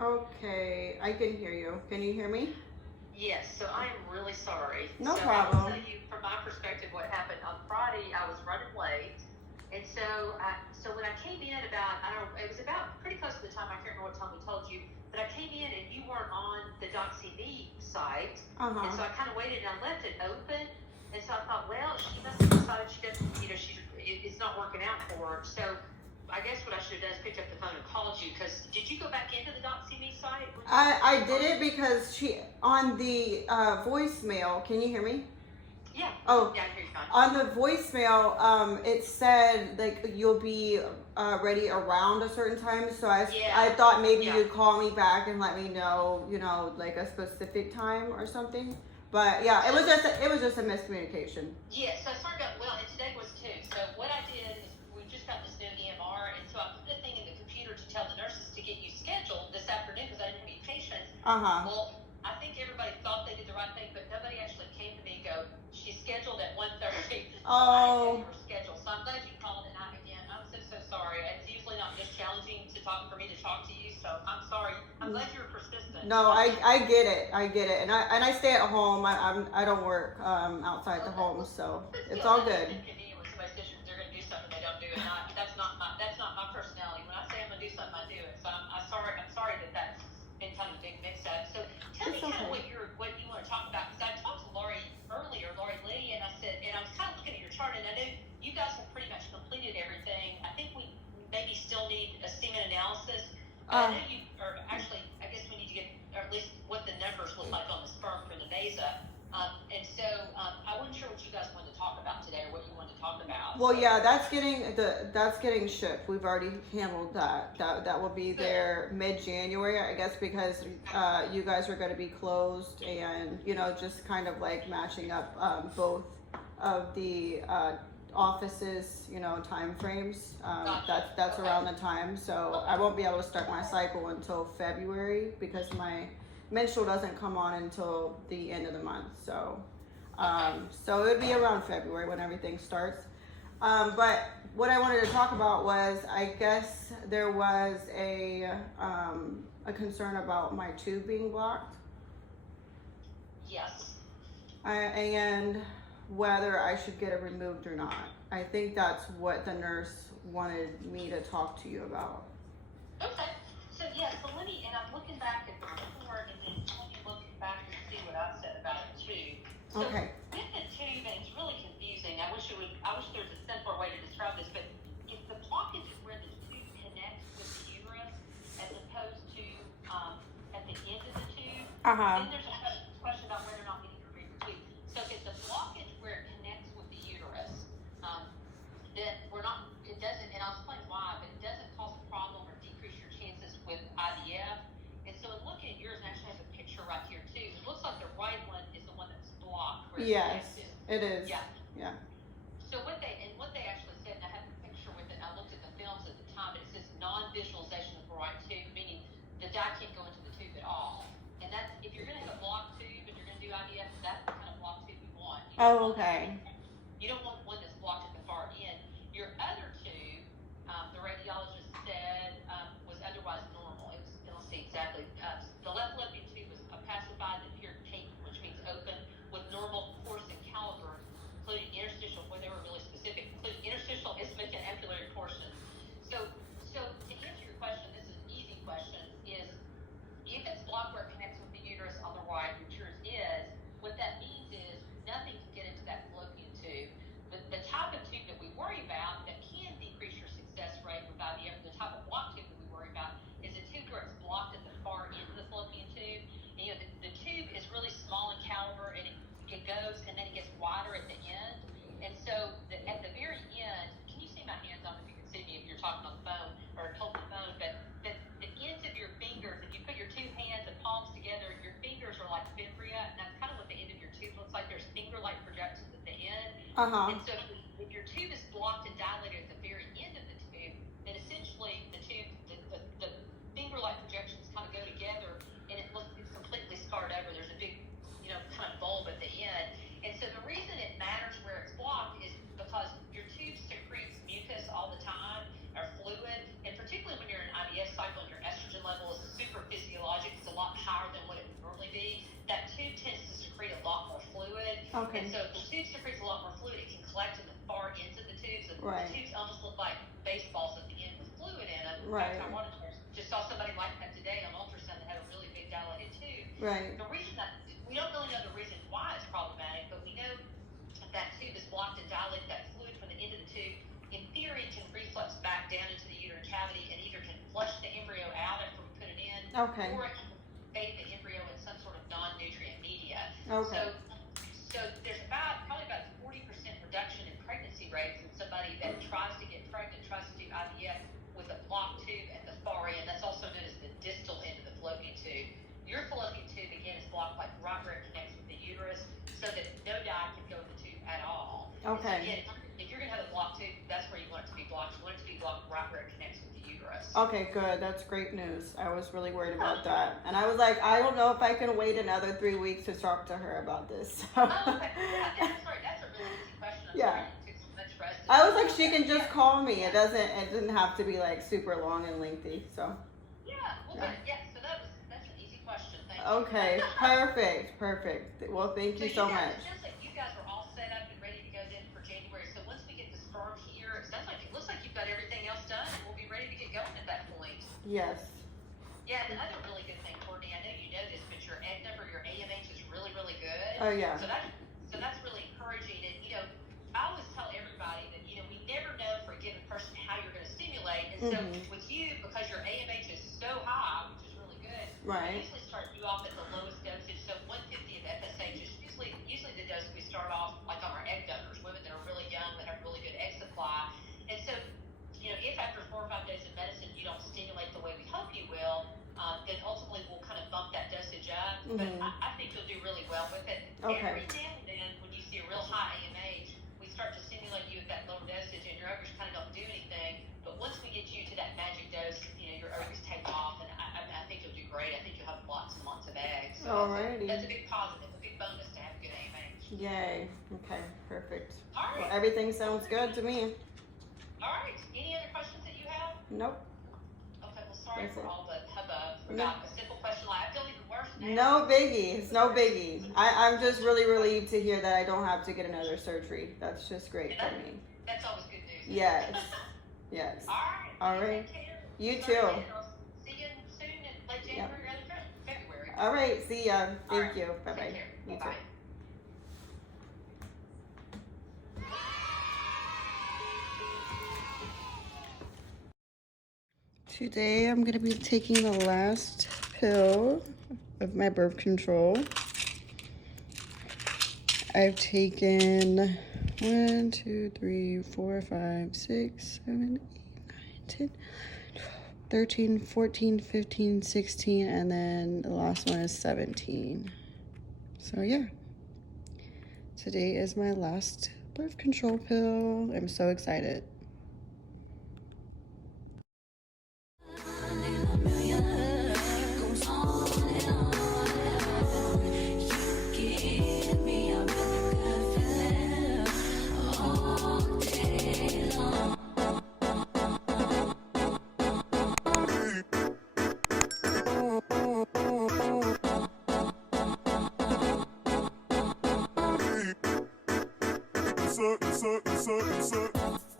Okay, I can hear you. Can you hear me? Yes, so I am really sorry. No So I will problem. tell you from my perspective what happened. On Friday, I was running late. And so when I came in about, I don't know, it was about pretty close to the time, I can't remember what time we told you, but I came in and you weren't on the .cv site. And Uh-huh. so I kind of waited and I left it open. And so I thought, well, she must have decided she doesn't, it's not working out for her. So I guess what I should have done is picked up the phone and called you, because did you go back into the .cv site when I you did called? it because she on the voicemail. Can you hear me? Yeah. Oh, Yeah, I hear you fine. on the voicemail, it said like you'll be ready around a certain time. So I Yeah. thought maybe Yeah. you'd call me back and let me know, like a specific time or something. But yeah, it was just a miscommunication. Yeah, so I started out, well, and today was too. So what I did is we just got this new EMR, and so I put the thing in the computer to tell the nurses to get you scheduled this afternoon because I didn't have any patients. Uh-huh. Well, I think everybody thought they did the right thing, but nobody actually came to me and go, she's scheduled at 1:30. So I didn't know Oh. you were scheduled. So I'm glad you called, and I'm so sorry. It's usually not this challenging for me to talk to you, so I'm sorry. I'm glad you were persistent. No, I get it. I get it. And I stay at home. I don't work outside the home, so But it's still, all that's good. inconvenient when somebody says they're going to do something they don't do it. That's not my personality. When I say I'm going to do something, I do it. So I'm sorry that that's been kind of a big mix up. So tell me It's kind of okay. what you want to talk about, because I talked to Lori earlier, Lori Lee, and I said, and I was kind of looking at your chart, and I know you guys have pretty much completed everything. I think we maybe still need a semen analysis. But I know you, or actually, I guess we need to get, or at least what the numbers look like on the sperm for the VASA. And so I wasn't sure what you guys wanted to talk about today, or what you wanted to talk about. Well, So, yeah, that's getting shipped. We've already handled that. That will be there mid-January, I guess, because you guys are going to be closed, and just kind of like matching up both of the offices, time frames. Gotcha. That's Okay. around the time, so I won't be able to start my cycle until February because my menstrual doesn't come on until the end of the month. So so it would be around February when everything starts. But what I wanted to talk about was, I guess there was a concern about my tube being blocked. Yes. And whether I should get it removed or not. I think that's what the nurse wanted me to talk to you about. Okay. So let me, and I'm looking back at the report, and then let me look back and see what I said about it too. So Okay. with the tube, and it's really confusing. I wish there was a simpler way to describe this, but if the blockage is where the tube connects with the uterus, as opposed to at the end of the tube, then there's a question about whether or not we need to remove the tube. So if it's a blockage where it connects with the uterus, then it doesn't, and I'll explain why, but it doesn't cause a problem or decrease your chances with IVF. And so in looking at yours, and actually has a picture right here too, it looks like the right one is the one that's blocked where it's Yes, connected. it is. Yeah. Yeah. So what they actually said, and I have a picture with it, and I looked at the films at the time, but it says non-visualization of the right tube, meaning the dye can't go into the tube at all. And that's, if you're going to have a blocked tube and you're going to do IVF, that's the kind of blocked tube you want. Okay. You don't want one that's blocked at the far end. Your other tube, the radiologist said, was otherwise normal. It'll see exactly. The left fallopian tube was opacified and appeared pink, which means open, with normal course and caliber, including interstitial, where they were really specific, including interstitial, isthmic, and ampullary portions. So to answer your question, this is an easy question, is if it's blocked where it connects with the uterus on the right, which yours is, what that means is nothing can get into that fallopian tube. The type of tube that we worry about that can decrease your success rate with IVF, the type of blocked tube that we worry about, is a tube where it's blocked at the far end of the fallopian tube. And the tube is really small in caliber, and it goes, and then it gets wider at the end. And so at the very end, can you see my hands? I don't know if you can see me if you're talking on the phone or holding the phone, but the ends of your fingers, if you put your two hands and palms together, your fingers are like fibria, and that's kind of what the end of your tube looks like. There's finger-like projections at the end. And so if your tube is blocked and dilated at the very end of the tube, then essentially the tube, the finger-like projections kind of go together, and it's completely scarred over. There's a big, kind of bulb at the end. And so the reason it matters where it's blocked is because your tube secretes mucus all the time, or fluid, and particularly when you're in an IVF cycle and your estrogen level is super physiological. lot higher than what it would normally be, that tube tends to secrete a lot more fluid. Okay. And so if the tube secretes a lot more fluid, it can collect in the far ends of the tubes. And Right. the tubes almost look like baseballs at the end with fluid in them. Right. I just saw somebody like that today on ultrasound that had a really big dilated tube. Right. The reason that, we don't really know the reason why it's problematic, but we know that tube is blocked and dilated, that fluid from the end of the tube, in theory, can reflux back down into the uterine cavity and either can flush the embryo out after we put it in, Okay. or it can bathe the embryo in some sort of non-nutrient media. Okay. So there's probably about 40% reduction in pregnancy rates in somebody that tries to get pregnant, tries to do IVF with a blocked tube at the far end. That's also known as the distal end of the fallopian tube. Your fallopian tube, again, is blocked like right where it connects with the uterus, so that no dye can go in the tube at all. Okay. So again, if you're going to have a blocked tube, that's where you want it to be blocked. You want it to be blocked right where it connects with the uterus. Okay, good. That's great news. I was really worried about that. And I was like, I don't know if I can wait another 3 weeks to talk to her about this. Oh, okay. Yeah, sorry, that's a really easy question. I'm Yeah. sorry it took so much for us to I was like, she can just call me. It didn't have to be like super long and lengthy. So Yeah, well, Yeah. good. Yeah, so that's an easy question. Thank you. okay, perfect. Well, thank you so much. It sounds like you guys are all set up and ready to go then for January. So once we get the sperm here, it looks like you've got everything else done, and we'll be ready to get going at that point. Yes. Yeah, and the other really good thing, Courtney, I know you know this, but your egg number, your AMH is really, really good. Oh yeah. So that's really encouraging. And I always tell everybody that we never know for a given person how you're going to stimulate. And so with you, because your AMH is so high, which is really good, Right. we usually start you off at the lowest dosage. So 150 of FSH is usually the dose we start off like on our egg donors, women that are really young that have really good egg supply. And so if after 4 or 5 days of medicine you don't stimulate the way we hope you will, then ultimately we'll kind of bump that dosage up. But I think you'll do really well with it. Okay. Every now and then, when you see a real high AMH, we start to stimulate you at that lower dosage, and your ovaries kind of don't do anything. But once we get you to that magic dose, your ovaries take off, and I think you'll do great. I think you'll have lots and lots of eggs. So Alrighty. that's a big positive, a big bonus to have a good AMH. Yay. Okay, perfect. All right. Well, everything sounds good to me. All right. Any other questions that you have? Nope. Okay, well, sorry That's for it. all the hubbub about a simple question. I feel even worse now. No biggie. It's no biggie. I'm just really relieved to hear that I don't have to get another surgery. That's just great for me. That's always good news. Yes. Yes. All right. All right. Take care. You Sorry, too. and I'll see you soon in late January or early February. All right. See ya. All Thank right. you. Bye Take bye. care. You too. Bye-bye. Today I'm going to be taking the last pill of my birth control. I've taken 1, 2, 3, 4, 5, 6, 7, 8, 9, 10, 12, 13, 14, 15, 16, and then the last one is 17. So yeah, today is my last birth control pill. I'm so excited. Suck.